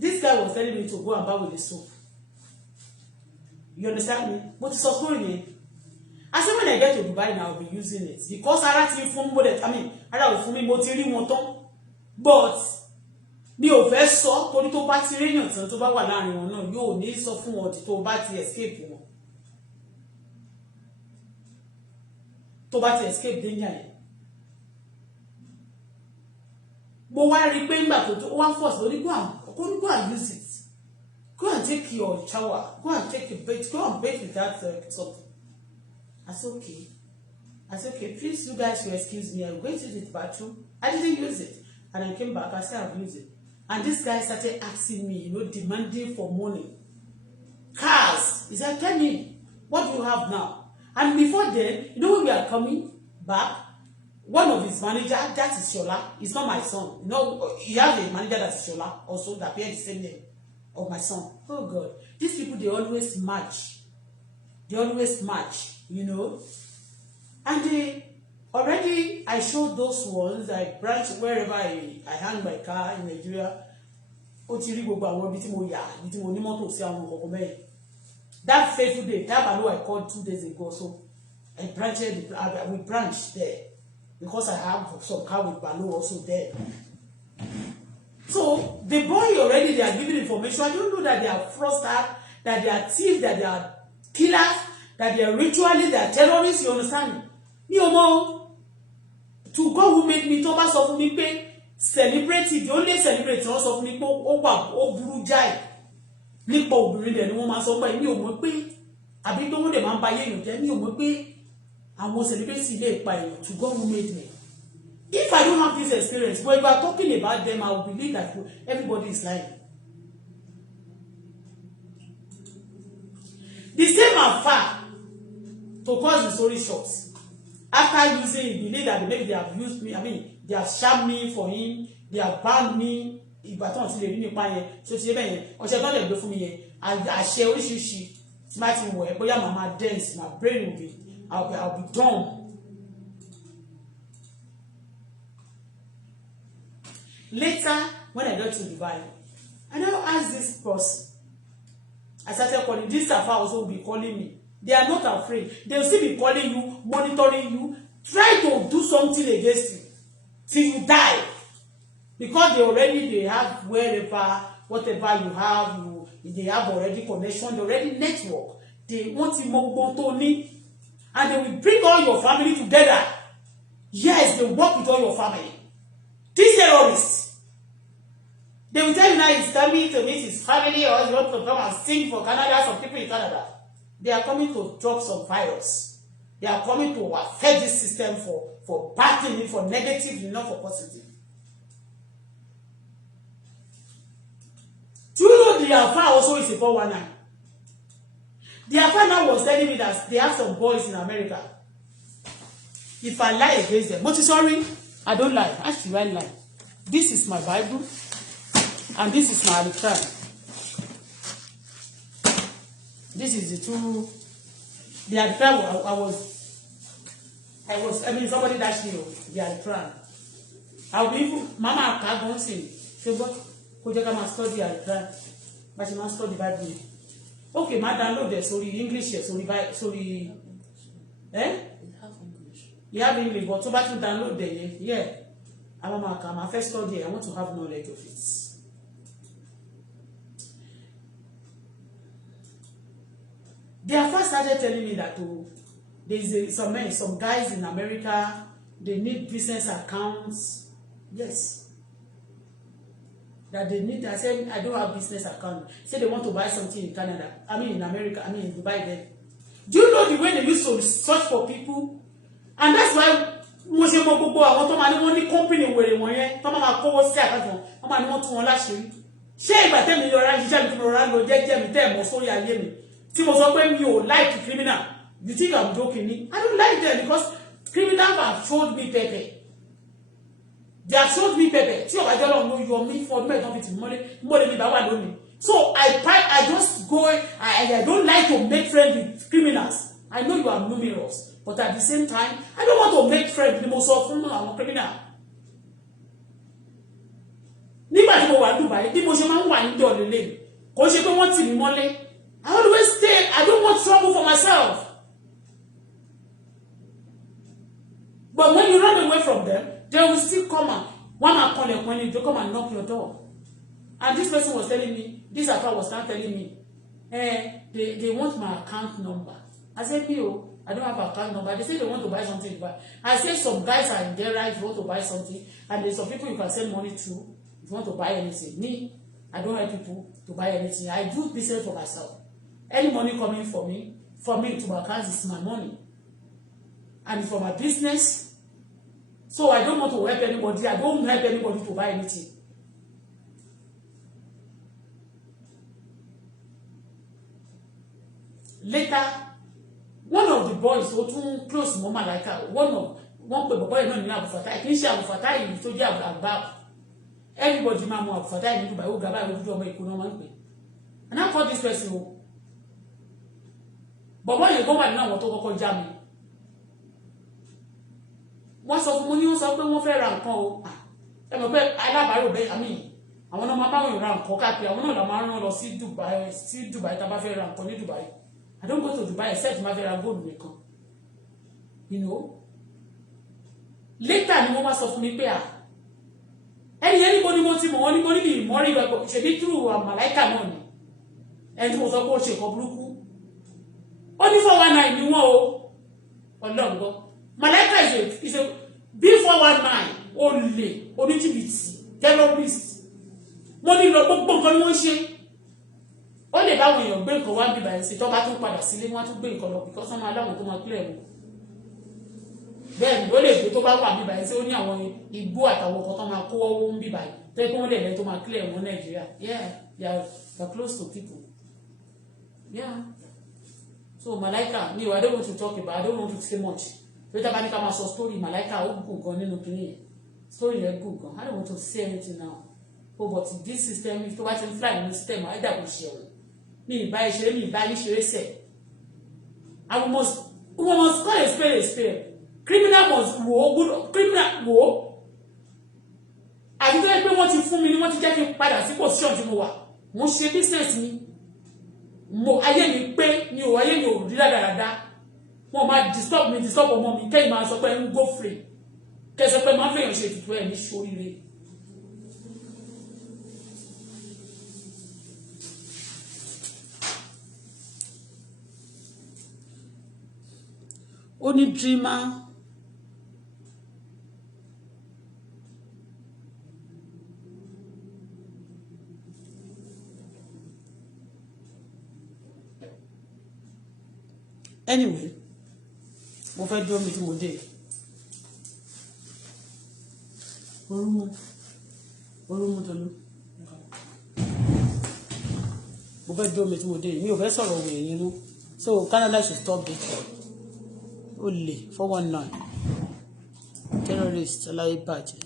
This guy was telling me to go and buy with the soap. You understand me? But it's also me. I said when I get to Dubai now, I'll be using it because I like to film what I will film me motiri moton. But mi ò fẹ́ sọ torí tó bá ti réyàn tán tó bá wà láàrin wọn náà yóò ní sọ fún wọn tó bá ti escape wọn. Tó bá ti escape danger yẹn. Mo wá rí pé nígbà tó wá force lórí go and use it. Go and take your shower. Go and take a bath. Go and bathe with that something. I said, okay. Please, you guys will excuse me. I'm going to the bathroom. I didn't use it. And I came back. I said, I've used it. And this guy started asking me, demanding for money. Cars. He said, tell me, what do you have now? And before then, when we are coming back, one of his manager, that is Shola. It's not my son. He has a manager that is Shola, also that bears the same name of my son. Oh God, these people, they always match. And already I showed those ones. I branch wherever I hang my car in Nigeria. That fateful day, that Balo I called 2 days ago. So we branched there. Because I have some car with Balo also there. So the boy already, they are giving information. I don't know that they are fraudsters, that they are thieves, that they are killers, that they are ritualists, they are terrorists. You understand me? To God who made me, Thomas of me pay celebrate it. The only celebrate also of me buru jai. Nipo obìnrin de ni wọ́n máa sọ pé mi ò mọ̀ pé àbí tó wọ́n dé máa ń ba ye yan jẹ́ mi ò mọ̀ pé and was celebrating to God who made me. If I don't have this experience, but if you are talking about them, I will believe that everybody is lying. The same affair, to cause the story short, after using, believe that maybe they have used me, they have shamed me for him, they have banned me. Ìgbà tó ń ti lè rí nípa yẹn, ṣé ti ṣe bẹ́ẹ̀ yẹn, ọ̀sẹ̀ tó lè gbé fún mi yẹn, àṣẹ oríṣiríṣi tí máa ti wọ̀ ẹ́ bóyá màmá dance, my brain will be. I'll be done. Later, when I got to Dubai, I now asked this person. I started calling. This Safa also be calling me. They are not afraid. They will still be calling you, monitoring you, try to do something against you till you die. Because they have whatever you have, they have already connection, they already network. They want to and they will bring all your family together. Yes, they work with all your family. These terrorists, they will tell you now he's coming to meet his family or he wants to come and sing for Canada, some people in Canada. They are coming to drop some virus. They are coming to affect this system for bad things, for negative, not for positive. Do you know the Alpha also is a 419? Their father was telling me that they have some boys in America. If I lie against them, but sorry, I don't lie. Actually, I lie. This is my Bible, and this is my Al-Quran. This is the two. The Al-Quran I mean, somebody dashed me the Al-Quran. I'll be even, Mama can't say, so what? Could you come and study Al-Quran? But you must study Bible. Okay, my download there, sorry, English here, sorry, You have English, but so about to download there, yeah. I'm first study, I want to have knowledge of it. They first started telling me that there's some guys in America, they need business accounts. Yes. That they need, I said, I don't have business account. Say they want to buy something in Canada. I mean in America, I mean in Dubai there. Do you know the way they used to search for people? And that's why most of them go out to money company where they want to come and call us there. I'm not to last year. Share but tell me you're right, you tell me to tell me so you me. See most of them you like criminal. You think I'm joking? I don't like them because criminals have showed me paper. They have showed me paper. See, I don't know you are me for me. Don't be money. So I just go. I don't like to make friends with criminals. I know you are numerous, but at the same time, I don't want to make friends with the most often I'm a criminal. Nígbà tí mo wà Dubai, bí mo ṣe máa ń wà ní dọ̀lẹ́lẹ́, kò ṣe pé wọ́n tì mí mọ́lé. I always stay. I don't want trouble for myself. But when you run away from them, they will still come and one man call them when they come and knock your door. And this person was telling me, this account was not telling me, they want my account number. I said, no, I don't have an account number. They say they want to buy something. But I said some guys are in there, right? If you want to buy something, and there's some people you can send money to if you want to buy anything. Me, I don't help people to buy anything. I do business for myself. Any money coming for me to my account is my money. And for my business. So I don't want to help anybody. I don't help anybody to buy anything. Later, one of the boys who too close to Malaika, one boy no ní Abu Fatai. Kì í ṣe Abu Fatai yìí tó jẹ́ àgbà. Everybody máa mọ̀ Abu Fatai ní Dubai. Ó ga báyìí ojú ọmọ Èkó náà máa ń pè. And I call this person. Bọ̀bọ́ yẹn kó wà nínú àwọn tó kọ́kọ́ já mi. Wọ́n sọ fún mo ní wọ́n sọ pé wọ́n fẹ́ ra nǹkan o. Ẹ mọ̀ pé alábàárò bẹ́ẹ̀ àmì àwọn náà máa bá wọn ra nǹkan káàkiri àwọn náà la máa rán lọ sí Dubai tá a bá fẹ́ ra nǹkan ní Dubai. I don't go to Dubai except máa fẹ́ ra gold nìkan. You know? Later ni wọ́n wá sọ fún mi pé ẹni bó ni mo ti mọ̀ wọ́n ní mo ní bí ìmọ̀rí ìgbàgbọ́ ṣèbí through Malaika náà ni. Ẹni tí mo sọ pé ó ṣe nǹkan burúkú. Ó ní 419 ni wọ́n o. Ọlọ́run gbọ́. Malaika is a B419 olè oníjìbìtì terrorist. Mo ní lọ gbogbo nǹkan ni wọ́n ṣe. Ó lè báwọn èèyàn gbé nǹkan wá bí báyìí sí tó bá tún padà sílé wọ́n tún gbé nǹkan lọ because wọ́n máa láwọn tó máa clear wọn. Bẹ́ẹ̀ ni ó lè gbé tó bá wà bí báyìí sí ó ní àwọn igbó àtàwọn nǹkan tó máa kó owó ń bí báyìí tó yẹ kí wọ́n lè lẹ́yìn tó máa clear wọn Nàìjíríà. Yeah, they are close to people. Yeah. So Malaika, me, I don't want to talk about, I don't want to say much. Later bá ní ká máa sọ story Malaika ó gùn gan nínú kíní yẹn. Story yẹn gùn gan. I don't want to say anything now. Oh, but this system, if you want to fly in the system, I don't share. Me buy share, me buy share say. We must call a spade. Criminal must go good. Criminal go. I don't know if wọ́n ti fún mi ni wọ́n ti jẹ́ kí n padà sí position tí mo wà. Mo ṣe business mi. Mo ayé mi pé mi ò ayé mi ò rí dáadáa. Wọ́n máa disturb ọmọ mi kẹ́yìn máa sọ pé ń go free. Kẹ́ sọ pé máa fẹ́yàn ṣe ìtùtù ẹ̀ ní ṣoríire. Ó ní dreamer. Anyway, mo fẹ́ dúró mi tí mo dé. Orúmú Tolú. Mo fẹ́ dúró mi tí mo dé. Mi ò fẹ́ sọ̀rọ̀ òwe yín mú. So Canada should stop it. Only 419 terrorists aláyé bàjẹ́.